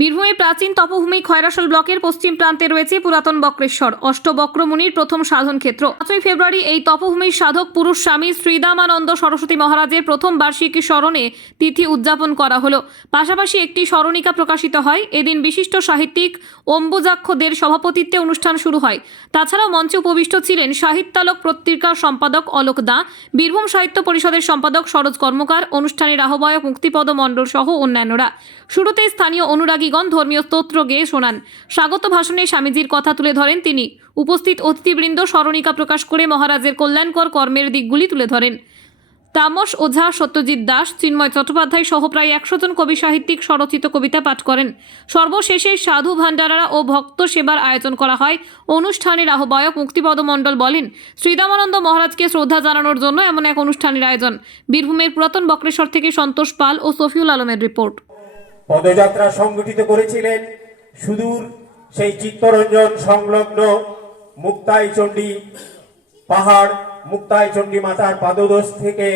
বীরভূমের প্রাচীন তপভূমি খয়রাসল ব্লকের পশ্চিম প্রান্তে রয়েছে পুরাতন বক্রেশ্বর অষ্টবক্রমুনির প্রথম সাধন ক্ষেত্র। পাঁচই ফেব্রুয়ারি এই তপভূমির সাধক পুরুষ স্বামী শ্রীদামানন্দ সরস্বতী মহারাজের প্রথম বার্ষিকী স্মরণে তিথি উদযাপন করা হলো। পাশাপাশি একটি স্মরণিকা প্রকাশিত হয়। এদিন বিশিষ্ট সাহিত্যিক অম্বুজাক্ষদের সভাপতিত্বে অনুষ্ঠান শুরু হয়। তাছাড়াও মঞ্চে উপবিষ্ট ছিলেন সাহিত্যালোক পত্রিকার সম্পাদক অলোক দা, বীরভূম সাহিত্য পরিষদের সম্পাদক সরোজ কর্মকার, অনুষ্ঠানের আহ্বায়ক মুক্তিপদ মণ্ডল সহ অন্যান্যরা। শুরুতে স্থানীয় অনুরাগীগণ ধর্মীয় স্তোত্র গেয়ে শোনান। স্বাগত ভাষণে স্বামীজির কথা তুলে ধরেন তিনি। উপস্থিত অতিথিবৃন্দ স্মরণিকা প্রকাশ করে মহারাজের কল্যাণকর কর্মের দিকগুলি তুলে ধরেন। তামস ওঝা সত্যজিৎ দাস, চিন্ময় চট্টোপাধ্যায় সহ প্রায় একশো জন কবি সাহিত্যিক স্বরচিত কবিতা পাঠ করেন। সর্বশেষে সাধু ভান্ডারারা ও ভক্ত সেবার আয়োজন করা হয়। অনুষ্ঠানের আহ্বায়ক মুক্তিপদ মণ্ডল বলেন, শ্রীদামানন্দ মহারাজকে শ্রদ্ধা জানানোর জন্য এমন এক অনুষ্ঠানের আয়োজন। বীরভূমের পুরাতন বক্রেশ্বর থেকে সন্তোষ পাল ও সফিউল আলমের রিপোর্ট। পদযাত্রা সংগঠিত করেছিলেন সুদূর সেই চিত্তরঞ্জন সংলগ্ন মুক্তাই চণ্ডী পাহাড় মুক্তাই চণ্ডী মাতার পাদদোষ থেকে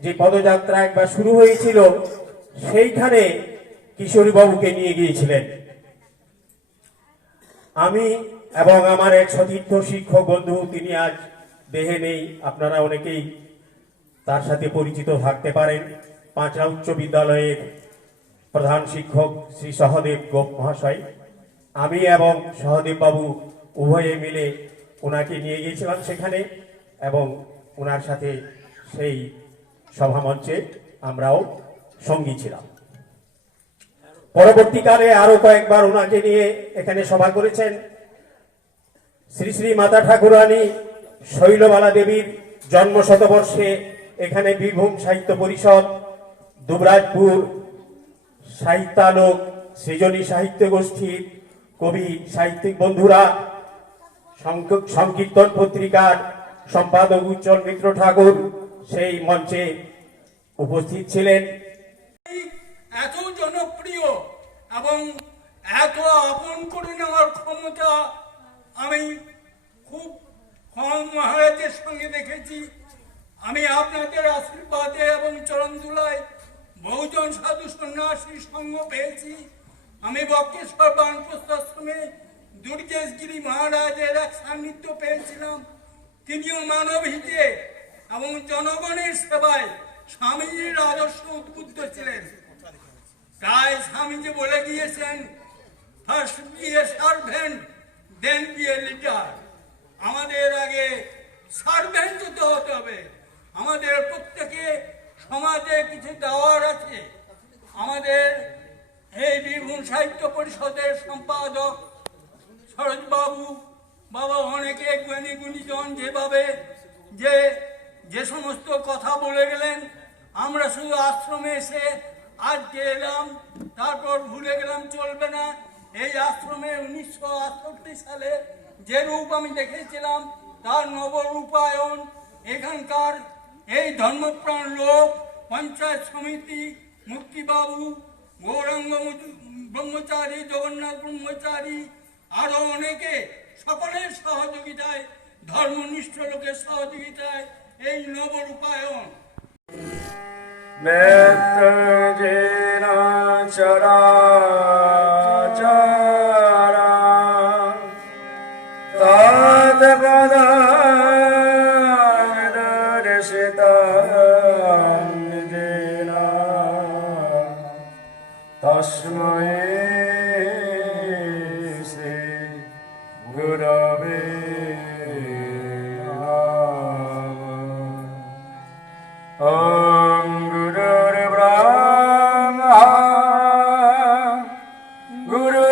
যে পদযাত্রা একবার শুরু হয়েছিল, সেইখানে কিশোরী বাবুকে নিয়ে গিয়েছিলেন। আমি এবং আমার এক সতীর্থ শিক্ষক বন্ধু, তিনি আজ দেহে নেই, আপনারা অনেকেই তার সাথে পরিচিত থাকতে পারেন। পাঁচরা উচ্চ বিদ্যালয়ের প্রধান শিক্ষক শ্রী সহদেব গোপ মহাশয়। আমি এবং সহদেব বাবু উভয়ে মিলে ওনাকে নিয়ে গিয়েছিলাম সেখানে এবং ওনার সাথে সেই সভামঞ্চে আমরাও সঙ্গী ছিলাম। পরবর্তীকালে আরও কয়েকবার ওনাকে নিয়ে এখানে সভা করেছেন শ্রী শ্রী মাতা ঠাকুরানী শৈলবালা দেবীর জন্ম শতবর্ষে এখানে বীরভূম সাহিত্য পরিষদ, দুবরাজপুর সাহিত্যালোক, সৃজনী সাহিত্য গোষ্ঠীর কবি, সাহিত্যিক বন্ধুরা, সংক- সংকীর্তন পত্রিকার সম্পাদক উজ্জ্বল মিত্র ঠাকুর সেই মঞ্চে উপস্থিত ছিলেন। এত জনপ্রিয় এবং এত আপন করে নেওয়ার ক্ষমতা আমি খুব কম মহারাজের সঙ্গে দেখেছি। আমি আপনাদের আশীর্বাদে এবং চরণ বহুজন সাধু সন্ন্যাসীর সঙ্গ পেয়েছি। আমি বক্রেশ্বর বানপ্রস্থ আশ্রমে দুর্গেশগিরি মহারাজের এক সান্নিধ্য পেয়েছিলাম। তিনিও মানব হিতে এবং জনগণের সেবায় স্বামীজির আদর্শ উদ্বুদ্ধ ছিলেন। তাই স্বামীজি বলে গিয়েছেন first be a servant then be a leader আমাদের আগে সার্ভেন্ট হতে হবে। আমাদের প্রত্যেকে সমাজে কিছু দেওয়ার আছে। আমাদের এই বীরভূম সাহিত্য পরিষদের সম্পাদক সরোজবাবু বাবা অনেকে জ্ঞানী গুণীজন যেভাবে যে যে সমস্ত কথা বলে গেলেন, আমরা শুধু আশ্রমে এসে আজকে এলাম, তারপর ভুলে গেলাম, চলবে না। এই আশ্রমে উনিশশো আটষট্টি সালে যে রূপ আমি দেখেছিলাম, তার নবরূপায়ণ, এখানকার এই ধর্মপ্রাণ লোক, পঞ্চায়েত সমিতি, মুক্তিবাবু, গৌরাঙ্গ ব্রহ্মচারী, জগন্নাথ ব্রহ্মচারী, আরও অনেকে, সকলের সহযোগিতায়, ধর্মনিষ্ঠ লোকের সহযোগিতায় এই Jena Chara আশ্রয়ে সে গুরবে গুরুর ব্রহ্মা গুরু